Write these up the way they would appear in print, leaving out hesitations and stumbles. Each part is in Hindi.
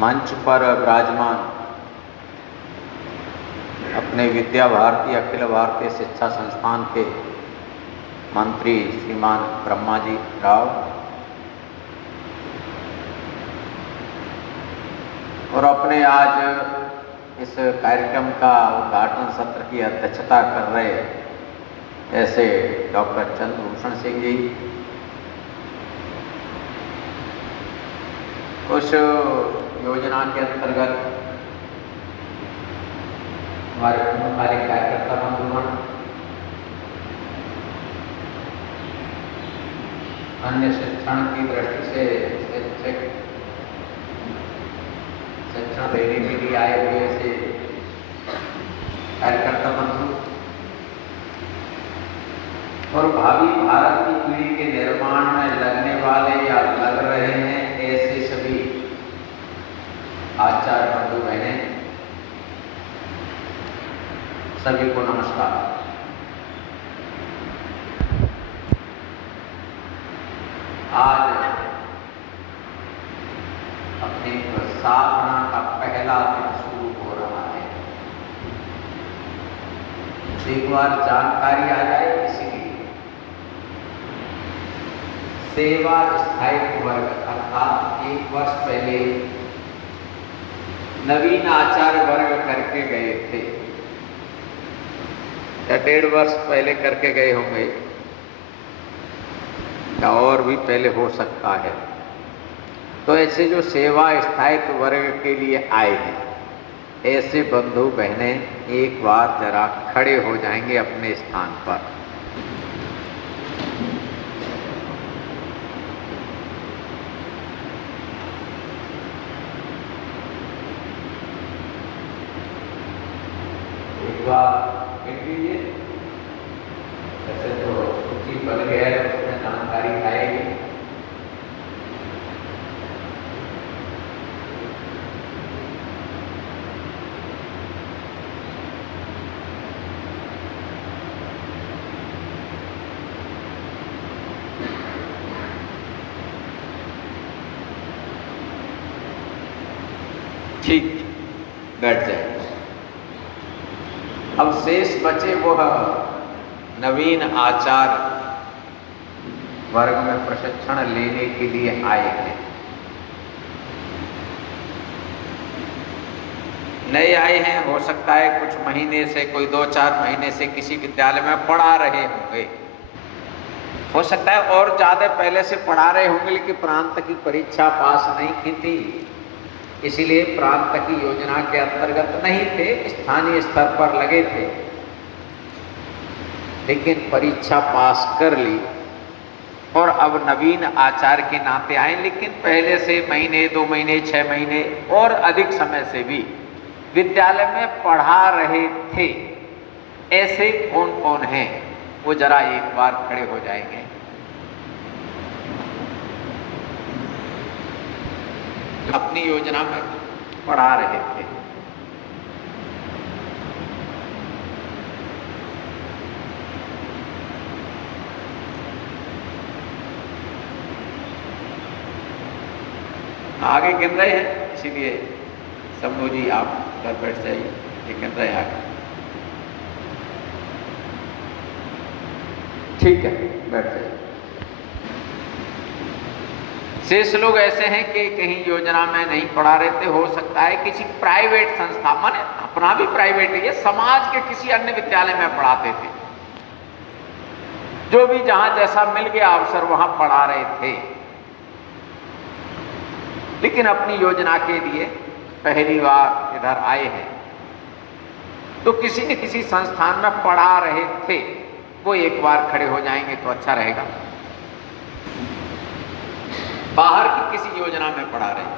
मंच पर विराजमान अपने विद्या भारती अखिल भारतीय शिक्षा संस्थान के मंत्री श्रीमान ब्रह्माजी राव और अपने आज इस कार्यक्रम का उद्घाटन सत्र की अध्यक्षता कर रहे ऐसे डॉक्टर चंद्रभूषण सिंह जी, उस योजना के अंतर्गत हमारे सारे कार्यकर्ता बंधुगण, अन्य शिक्षण की दृष्टि से शिक्षण देने के लिए आए हुए ऐसे कार्यकर्ता बंधु और भावी भारत की पीढ़ी के निर्माण में लगने वाले या लग रहे हैं ऐसे सभी आचार्य बंधु बहनें, सभी को नमस्कार। आज अपनी साधना का पहला दिन शुरू हो रहा है। एक बार जानकारी आ जाए, इसीलिए सेवा स्थायित्व वर्ग अर्थात 1 वर्ष पहले नवीन आचार्य वर्ग करके गए थे या 1.5 वर्ष पहले करके गए होंगे या और भी पहले हो सकता है। तो ऐसे जो सेवा स्थायित्व वर्ग के लिए आए हैं ऐसे बंधु बहनें एक बार जरा खड़े हो जाएंगे अपने स्थान पर। एक बार देख लीजिए, ऐसे तो सूची बन गया है, उसमें जानकारी आएगी। ठीक, बैठ जाए। अब शेष बचे वह नवीन आचार्य वर्ग में प्रशिक्षण लेने के लिए आए हैं। नए आए हैं, हो सकता है कुछ महीने से, कोई 2-4 महीने से किसी विद्यालय में पढ़ा रहे होंगे, हो सकता है और ज्यादा पहले से पढ़ा रहे होंगे, लेकिन प्रांत की परीक्षा पास नहीं की थी, इसीलिए प्रांत की योजना के अंतर्गत नहीं थे, स्थानीय स्तर पर लगे थे, लेकिन परीक्षा पास कर ली और अब नवीन आचार्य के नाते आए। लेकिन पहले से महीने, 2 महीने, 6 महीने और अधिक समय से भी विद्यालय में पढ़ा रहे थे। ऐसे कौन कौन हैं, वो जरा एक बार खड़े हो जाएंगे। अपनी योजना में पढ़ा रहे थे। आगे गिन रहे हैं, इसीलिए शंभू जी आप उधर बैठ जाइए, ये गिन रहे हैं आगे। ठीक है, बैठ जाइए। शेष लोग ऐसे हैं कि कहीं योजना में नहीं पढ़ा रहे थे, हो सकता है किसी प्राइवेट संस्था, माने अपना भी प्राइवेट है, समाज के किसी अन्य विद्यालय में पढ़ाते थे, जो भी जहां जैसा मिल गया अवसर वहां पढ़ा रहे थे, लेकिन अपनी योजना के लिए पहली बार इधर आए हैं। तो किसी न किसी संस्थान में पढ़ा रहे थे, वो एक बार खड़े हो जाएंगे तो अच्छा रहेगा। बाहर की किसी योजना में पढ़ा रहे,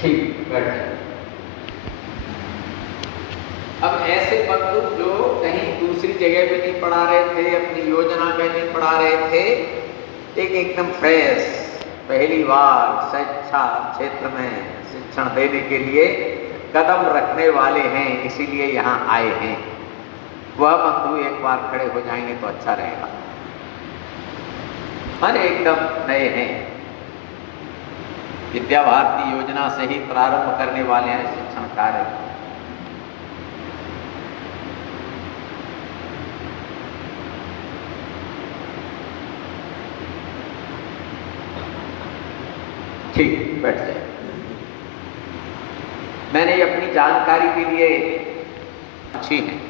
ठीक, बैठ जाए। अब ऐसे बंधु जो कहीं दूसरी जगह भी नहीं पढ़ा रहे थे, अपनी योजना में नहीं पढ़ा रहे थे, एक एकदम फ्रेश पहली बार शिक्षा क्षेत्र में शिक्षण देने के लिए कदम रखने वाले हैं, इसीलिए यहाँ आए हैं। वह बंधु एक बार खड़े हो जाएंगे तो अच्छा रहेगा। मन एकदम नए हैं, विद्या भारती योजना से ही प्रारंभ करने वाले हैं शिक्षण कार्य। ठीक, बैठ जाए। मैंने अपनी जानकारी के लिए अच्छी है।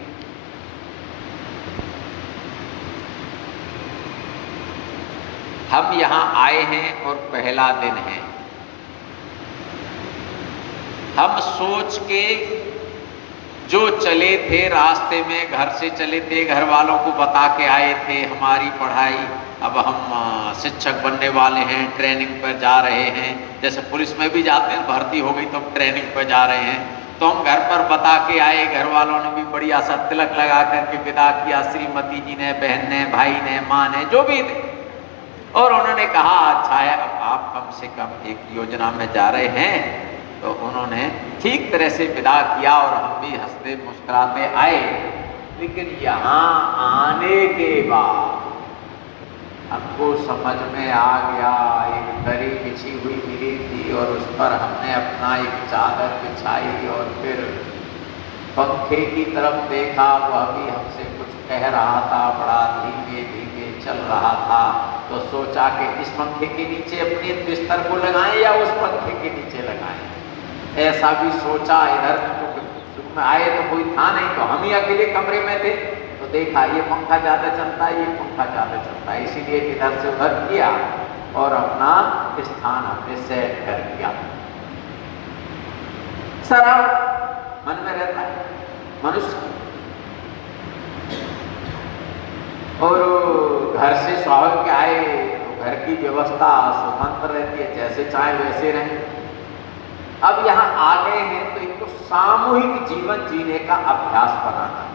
हम यहां आए हैं और पहला दिन है। हम सोच के जो चले थे, रास्ते में घर से चले थे, घर वालों को बता के आए थे हमारी पढ़ाई, अब हम शिक्षक बनने वाले हैं, ट्रेनिंग पर जा रहे हैं। जैसे पुलिस में भी जाते हैं, भर्ती हो गई तो ट्रेनिंग पर जा रहे हैं, तो हम घर पर बता के आए। घर वालों ने भी बढ़िया सा तिलक लगा करके विदा किया, श्रीमती जी ने, बहन ने, भाई ने, माँ ने, जो भी थे। और उन्होंने कहा अच्छा है, अब आप कम से कम एक योजना में जा रहे हैं। तो उन्होंने ठीक तरह से विदा किया और हम भी हंसते मुस्कुराते आए। लेकिन यहाँ आने के बाद हमको समझ में आ गया, एक दरी बिछी हुई मिली थी और उस पर हमने अपना एक चादर बिछाई और फिर पंखे की तरफ देखा, वह भी हमसे कुछ कह रहा था, बड़ा धीमे धीमे चल रहा था। तो सोचा कि इस पंखे के नीचे अपने बिस्तर को लगाएं या उस पंखे के नीचे लगाएं। ऐसा भी सोचा। इधर में आए तो कोई था नहीं, तो हम ही अकेले कमरे में थे। तो देखा ये पंखा ज्यादा चलता है, ये पंखा ज्यादा चलता है, इसीलिए इधर से उधर किया और अपना स्थान हमने सेट कर दिया। सरल मन में रहता है मनुष्य। और घर से स्वाभाविक आए तो घर की व्यवस्था स्वतंत्र रहती है, जैसे चाहे वैसे रहें। अब यहाँ आ गए हैं तो इनको सामूहिक जीवन जीने का अभ्यास बनाना है।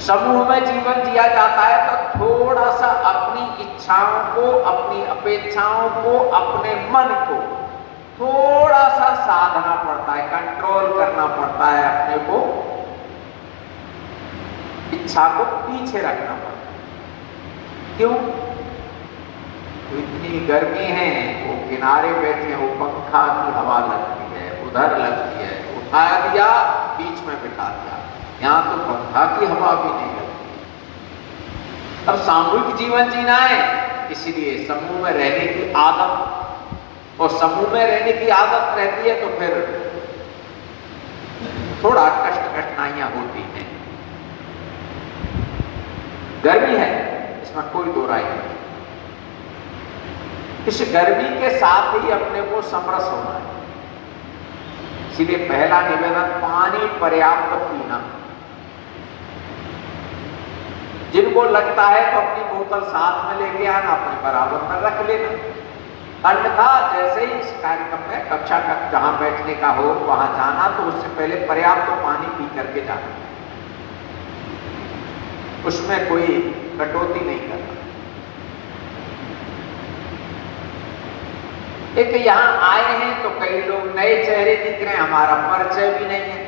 समूह में जीवन जिया जाता है तो थोड़ा सा अपनी इच्छाओं को, अपनी अपेक्षाओं को, अपने मन को थोड़ा सा साधना पड़ता है, कंट्रोल करना पड़ता है, अपने को इच्छा को पीछे रखना पड़ता है। क्यों? तो इतनी गर्मी है, वो किनारे बैठे, वो पंखा की हवा लगती है, उधर लगती है, उठा दिया, बीच में बिठा दिया, यहाँ तो पंखा की हवा भी नहीं लगती। अब सामूहिक जीवन जीना है, इसीलिए समूह में रहने की आदत, और समूह में रहने की आदत रहती है तो फिर थोड़ा कठिनाइयां होती हैं। गर्मी है, इसमें कोई दो राय नहीं। इस गर्मी के साथ ही अपने को समरस होना है। इसीलिए पहला निवेदन, पानी पर्याप्त पीना। जिनको लगता है तो अपनी बोतल साथ में लेके आना, अपने बराबर में रख लेना। अन्यथा जैसे ही इस कार्यक्रम में कक्षा का जहां बैठने का हो वहां जाना, तो उससे पहले पर्याप्त पानी पी करके जाना, उसमें कोई कटौती नहीं करना। एक यहां आए हैं तो कई लोग नए चेहरे दिख रहे हैं, हमारा परिचय भी नहीं है।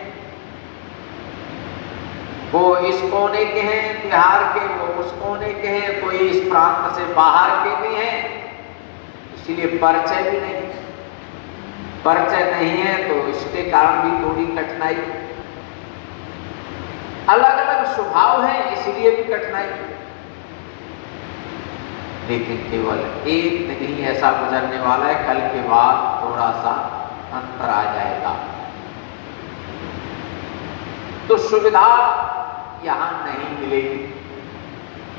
वो इस कोने के हैं बिहार के, वो उस कोने के हैं, कोई इस प्रांत से बाहर के भी हैं, इसीलिए परिचय भी नहीं। परिचय नहीं है तो इसके कारण भी थोड़ी कठिनाई। अलग अलग स्वभाव है, इसलिए भी कठिनाई। लेकिन केवल एक दिन ही ऐसा गुजरने वाला है, कल के बाद थोड़ा सा अंतर आ जाएगा। तो सुविधा यहां नहीं मिलेगी,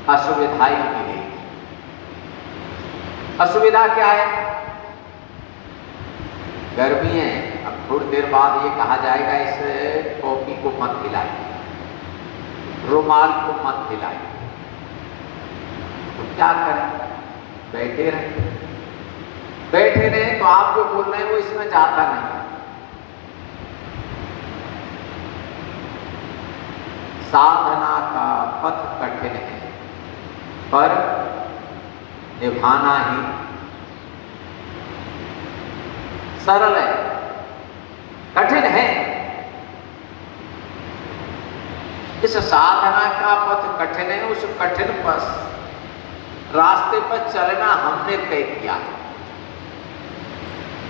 असुविधा ही मिलेगी। असुविधा क्या है? गर्मी है, अब थोड़ी देर बाद ये कहा जाएगा इस टोपी को मत हिलाए, रुमाल को मत हिलाए। तो क्या करें? बैठे रहें। बैठे रहें तो आप जो बोल रहे हैं वो इसमें जाता नहीं। साधना का पथ कठिन है, पर निभाना ही सरल है। कठिन है, इस साधना का पथ कठिन है, उस कठिन रास्ते पर चलना हमने तय किया है।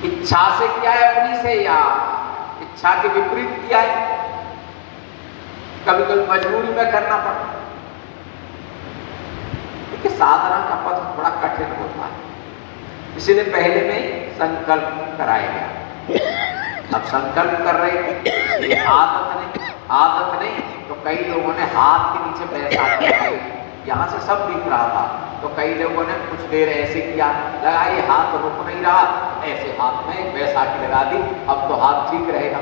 इच्छा से किया है अपनी से, या इच्छा के विपरीत किया है? कभी कभी मजबूरी में करना पड़ता है। देखिए साधना का पथ थोड़ा कठिन होता है, इसलिए पहले में ही संकल्प कराया गया। अब संकल्प कर रहे थे, ये आदत नहीं तो कई लोगों ने हाथ के नीचे बैसाखी लगाई, यहां से सब दिख रहा था, तो कई लोगों ने कुछ देर ऐसे किया, लगा ये हाथ रुक नहीं रहा, ऐसे हाथ में बैसाखी लगा दी, अब तो हाथ ठीक रहेगा।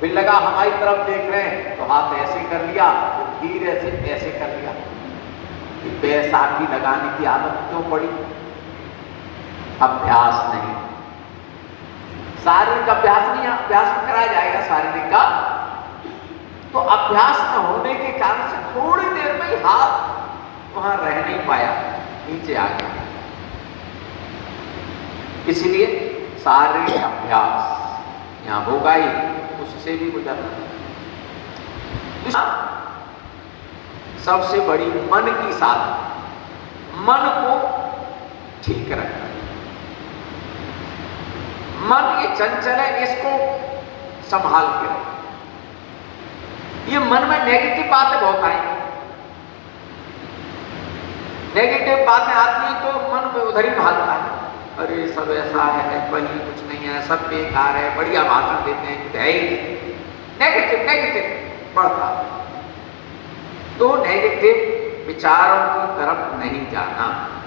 फिर लगा हमारी तरफ देख रहे हैं, तो हाथ ऐसे कर लिया, तो धीरे से ऐसे कर लिया। बैसाखी लगाने की आदत क्यों पड़ी? अभ्यास नहीं, शारीरिक अभ्यास नहीं, अभ्यास कराया जाएगा शारीरिक का, तो अभ्यास न होने के कारण से थोड़ी देर में ही हाथ वहां रह नहीं पाया, नीचे आ गया। इसलिए शारीरिक अभ्यास यहां होगा ही, उससे भी गुजरना। सबसे बड़ी मन की साधना, मन को ठीक रखना। मन ये चंचल है, इसको संभाल के रखना। ये मन में नेगेटिव बातें बहुत आएंगी, नेगेटिव बातें आती हैं तो मन में उधर ही भागता है, अरे सब ऐसा है, कहीं कुछ नहीं है, सब बेकार है, बढ़िया भाषण देते हैं, कुछ है ही नेगेटिव बढ़ता। तो नेगेटिव विचारों की तरफ नहीं जाना,